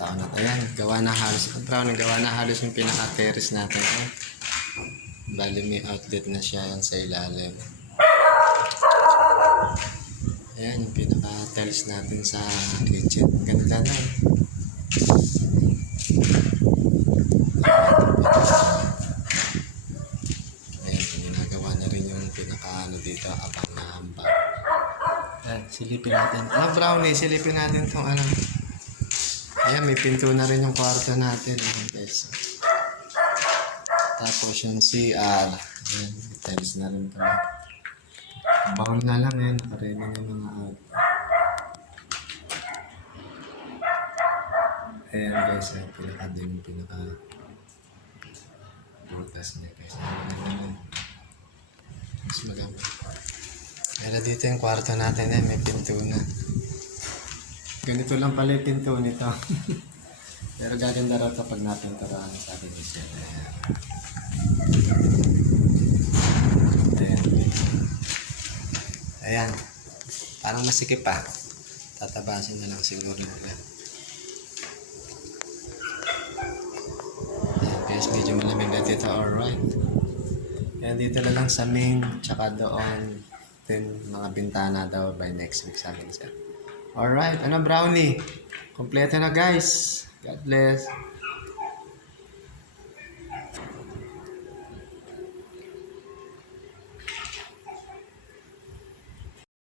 taon na. Ayan, gawa na halos. Brown, gawa na halos yung pinaka-terrace natin. Bali may outlet na siya yan sa ilalim. Ayan, yung pinaka-tiles natin sa kitchen. Ganda na. Ayan, ginagawa na rin yung pinaka-ano dito, abang na hamba. Ayan, silipin natin. Brownie, silipin natin itong ano. Ayan, may pinto na rin yung kwarto natin. Ayan, guys. Tapos yung CR. Ayan, tiles na rin pala. Bowl na lang yan. Nakaredy na yung mga out. Ayan guys, pinaka butas niya guys. Mas maganda. Pero dito yung kwarto natin may pinto na. Ganito lang pala yung pinto nito. Pero gaganda raw ito pag napinturahan sa akin siya. Ayan. Parang masikip pa. Tatabasin na lang siguro nila. Ayan guys, medyo malamig na dito. Alright. Ayan, dito na lang sa main. Tsaka doon. Then, mga bintana daw by next week sa akin siya. Alright. Ano, Brownie? Kompleto na guys. God bless.